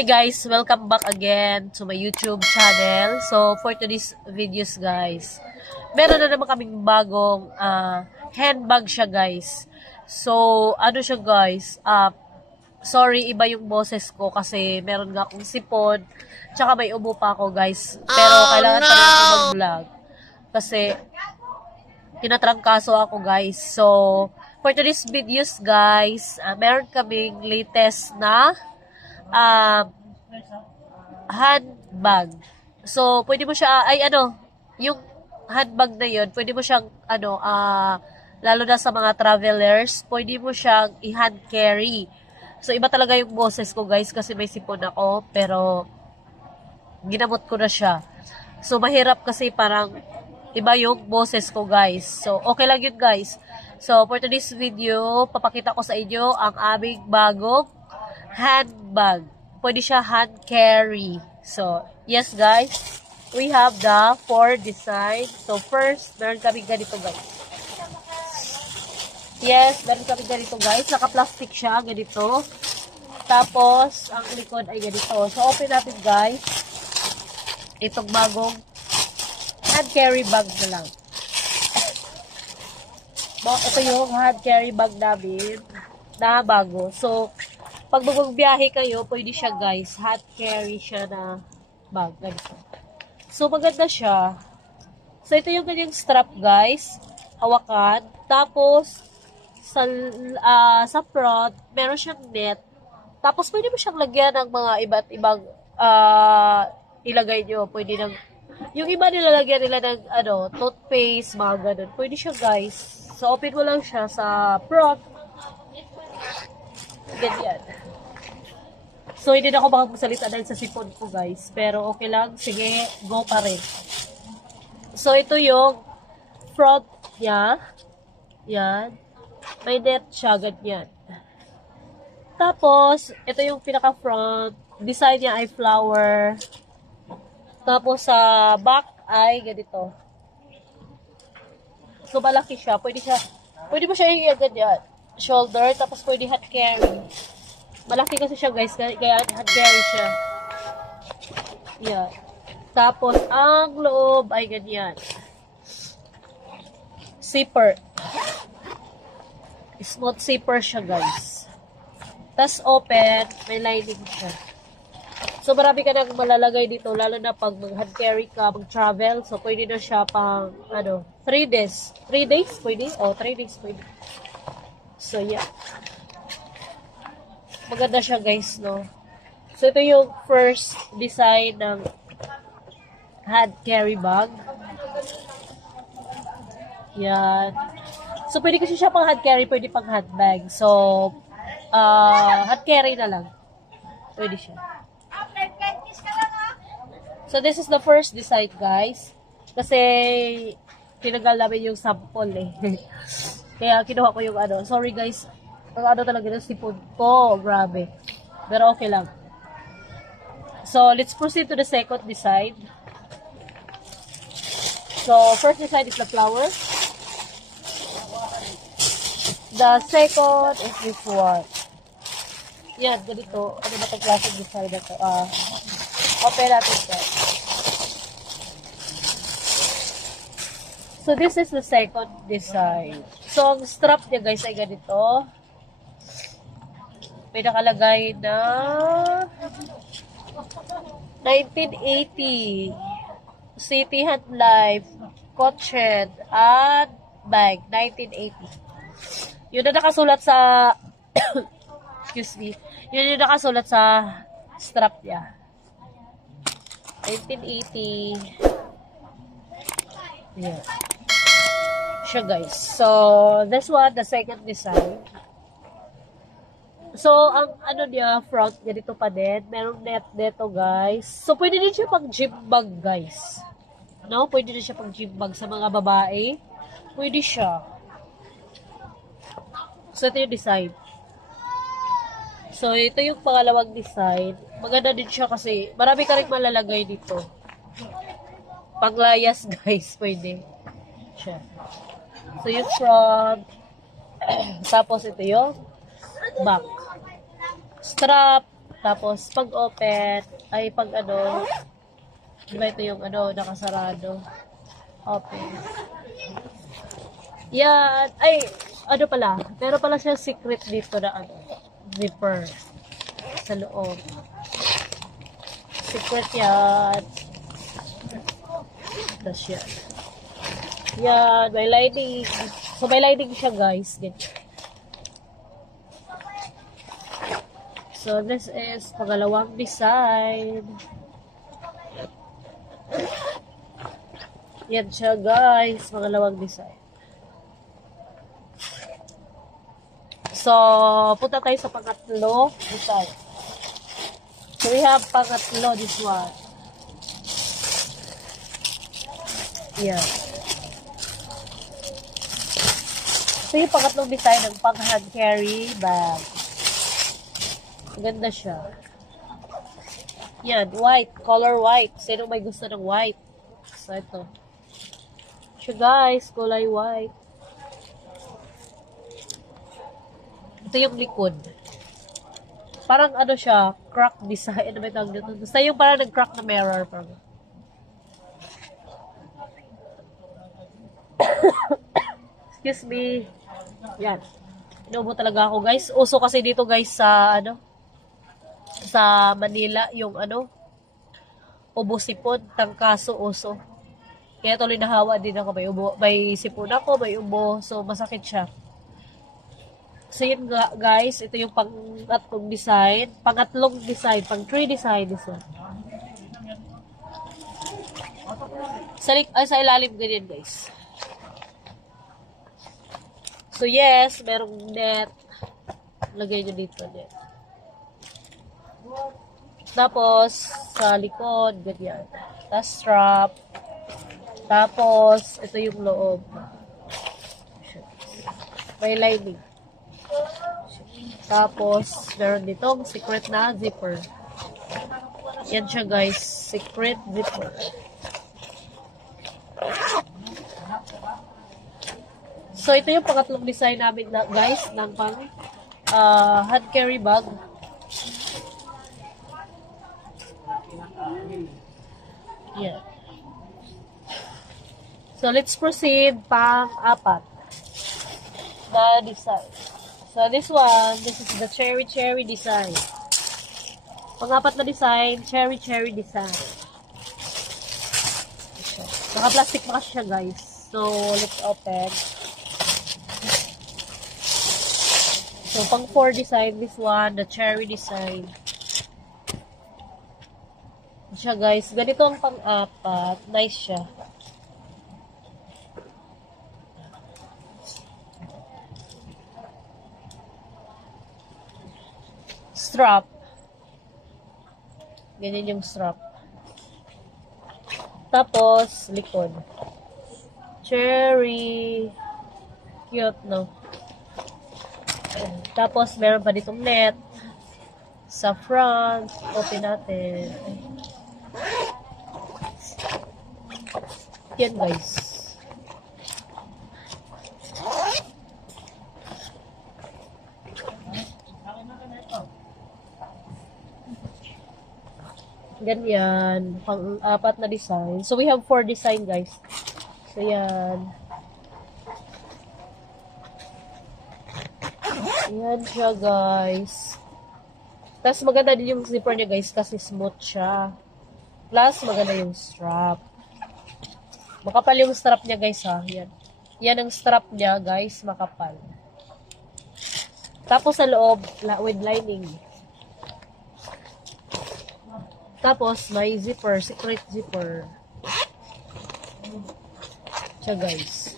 Hi guys, welcome back again to my YouTube channel. So for today's videos guys, meron na naman kaming bagong handbag siya guys. So ano siya guys, sorry iba yung boses ko kasi meron nga akong sipon, tsaka may ubo pa ako guys. Pero kailangan pa rin ako mag-vlog kasi tinatrangkaso ako guys. So for today's videos guys, meron kaming latest na handbag. So, pwede mo siya, yung handbag na yun, pwede mo siyang, lalo na sa mga travelers, pwede mo siyang i-hand carry. So, iba talaga yung boses ko, guys, kasi may sipon ako, pero ginamot ko na siya. So, mahirap kasi parang iba yung boses ko, guys. So, okay lang yun, guys. So, for today's video, papakita ko sa inyo ang aming bagong handbag. Pwede siya hand carry. So, yes guys, we have the 4 design. So, first, meron kami ganito guys. Yes, meron kami ganito guys. Naka-plastic siya, ganito. Tapos, ang likod ay ganito. So, open natin guys. Itong bagong hand carry bag na lang. Ito yung hand carry bag namin na bago. So, pag magbiyahe kayo, pwede siya guys, hand carry siya na bag. Ganito. So, maganda siya. So, ito yung kanyang strap guys. Hawakan. Tapos, sa front, meron siyang net. Tapos, pwede mo siyang lagyan ng mga iba't ibang ilagay nyo. Pwede ng, yung iba nilalagyan nila ng toothpaste, mga ganun. Pwede siya guys. So, open mo lang siya sa front. Ganyan. So, hindi na ako makapagsalita dahil sa sipon ko, guys. Pero, okay lang. Sige, go pa rin. So, ito yung front niya. Yan. May net siya, ganyan. Tapos, ito yung pinaka-front. Design niya ay flower. Tapos, sa back ay ganito. So, malaki siya. Pwede mo siya yung ganyan. Shoulder, tapos pwede hand carry. Malaki kasi siya guys, kaya hand carry siya. Yan. Tapos, ang loob ay ganyan. Zipper. Smooth zipper siya guys. Tapos open, may lining siya. So, marami ka nang malalagay dito, lalo na pag mag-hand carry ka, mag-travel. So, pwede na siya pang, 3 days. 3 days pwede? 3 days pwede. So, yeah. Maganda siya, guys, no? So, ito yung first design ng hand carry bag. Yan. So, pwede kasi siya pang hand carry, pwede pang handbag. So, hand carry na lang. Pwede siya. So, this is the first design, guys. Kasi, tinagal namin yung sample, eh. Kaya, kinuha ko yung Sorry, guys. Ang talaga ng sipon ko. Grabe. Pero okay lang. So, let's proceed to the second design. So, first design is the flower. The second is this one. Yan, ganito. Ano ba itong classic design na ito? Open natin ito. So, this is the second design. So, ang strap niya, guys, ay ganito. May nakalagay na 1980 City Hand Life Cochet and Bag 1980. Yun na nakasulat sa excuse me. Yun yung nakasulat sa strap niya. 1980. Yeah. Siya guys. So, this one, the second design. So, ang niya, front, ganito pa din. Merong net dito, guys. So, pwede din siya pang gym bag, guys. No? Pwede din siya pang gym bag sa mga babae. Pwede siya. So, ito yung design. So, ito yung pangalawang design. Maganda din siya kasi marami ka rin malalagay dito. Panglayas, guys. Pwede. Siya. So, yung front. Tapos, ito yung back. Strap. Tapos, pag open, ay pag ano, diba ito yung ano, nakasarado. Open. Yan. Ay, ano pala, meron pala siya secret dito na ano, zipper sa loob. Secret yan. Tapos yan. Yan, may lining. So, may lining siya, guys. Ganyan. So, this is pangalawang design. Yan siya, guys. Pangalawang design. So, punta tayo sa pangatlo design. So, we have pangatlo, this one. Yan. So, yung pangatlong design ng pang-hand carry bag. Ganda siya. Yan, white. Color white. Sino may gusto ng white? So, ito. So, guys, kulay white. Ito yung likod. Parang ano siya, crack design. Ano ba tawag dito? Basta yung parang nag-crack na mirror. Excuse me. Yan. Inubo talaga ako, guys. Uso kasi dito, guys, sa ano, sa Manila, yung ano, ubo sipon, tangkaso, uso. Kaya tuloy nahawa din ako. May sipon ako, may ubo. So, masakit siya. So, yun guys, ito yung pangatlong design. Pangatlong design, pang 3 design. This one. Sa ilalim ganyan, guys. So, yes, merong net. Lagay nyo dito, net. Tapos, sa likod, ganyan. Tapos, strap. Tapos, ito yung loob. May lining. Tapos, meron ditong secret na zipper. Yan siya, guys. Secret zipper. So, ito yung pangatlong design namin, guys, ng pang hand carry bag. Yeah. So, let's proceed pang-apat na design. So, this is the cherry design. Pang-apat na design, cherry design. Naka-plastic pa kasi siya, guys. So, let's open. So, pang-4 design, this one, the cherry design. Siya, guys. Ganito ang pang-apat. Nice siya. Strap. Ganyan yung strap. Tapos, likod. Cherry. Cute, no? Tapos, meron pa ditong net. Sa front. Open natin. Yan, guys. Ganyan. Pang-apat na design. So, we have 4 design, guys. So, yan. Yan siya, guys. Tapos, maganda din yung zipper niya, guys, kasi smooth siya. Plus, maganda yung strap. Makapal yung strap niya, guys, ha. Yan. Yan ang strap niya, guys. Makapal. Tapos, sa loob, with lining. Tapos, may zipper, secret zipper. Siya, guys.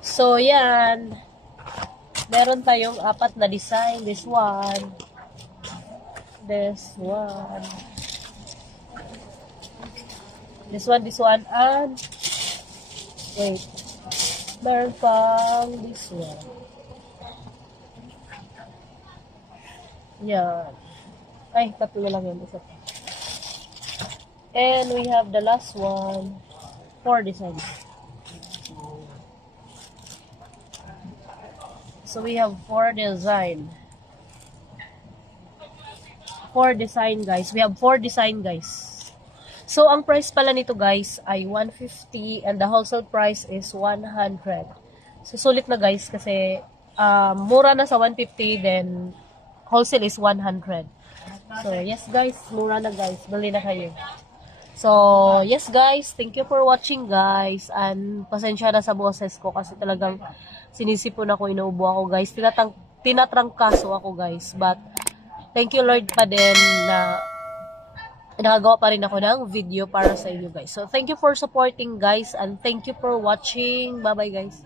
So, yan. Meron tayong 4 na design. This one. This one. This one, and wait. Meron pang this one. Yan. Ay, 3 lang yun. Isa pa. And we have the last one. 4 designs. So we have 4 design. 4 design guys. We have 4 design guys. So ang price pala nito guys ay 150 and the wholesale price is 100. So sulit na guys kasi mura na sa 150 then wholesale is 100. So yes guys, mura na guys. Bili na kayo. So yes guys, thank you for watching guys and pasensya na sa boses ko kasi talagang sinisipon ako, inuubo ako guys. Tinatrangkaso ako guys, but thank you Lord pa din na nakagawa pa rin ako ng video para sa inyo guys. So thank you for supporting guys and thank you for watching. Bye bye guys.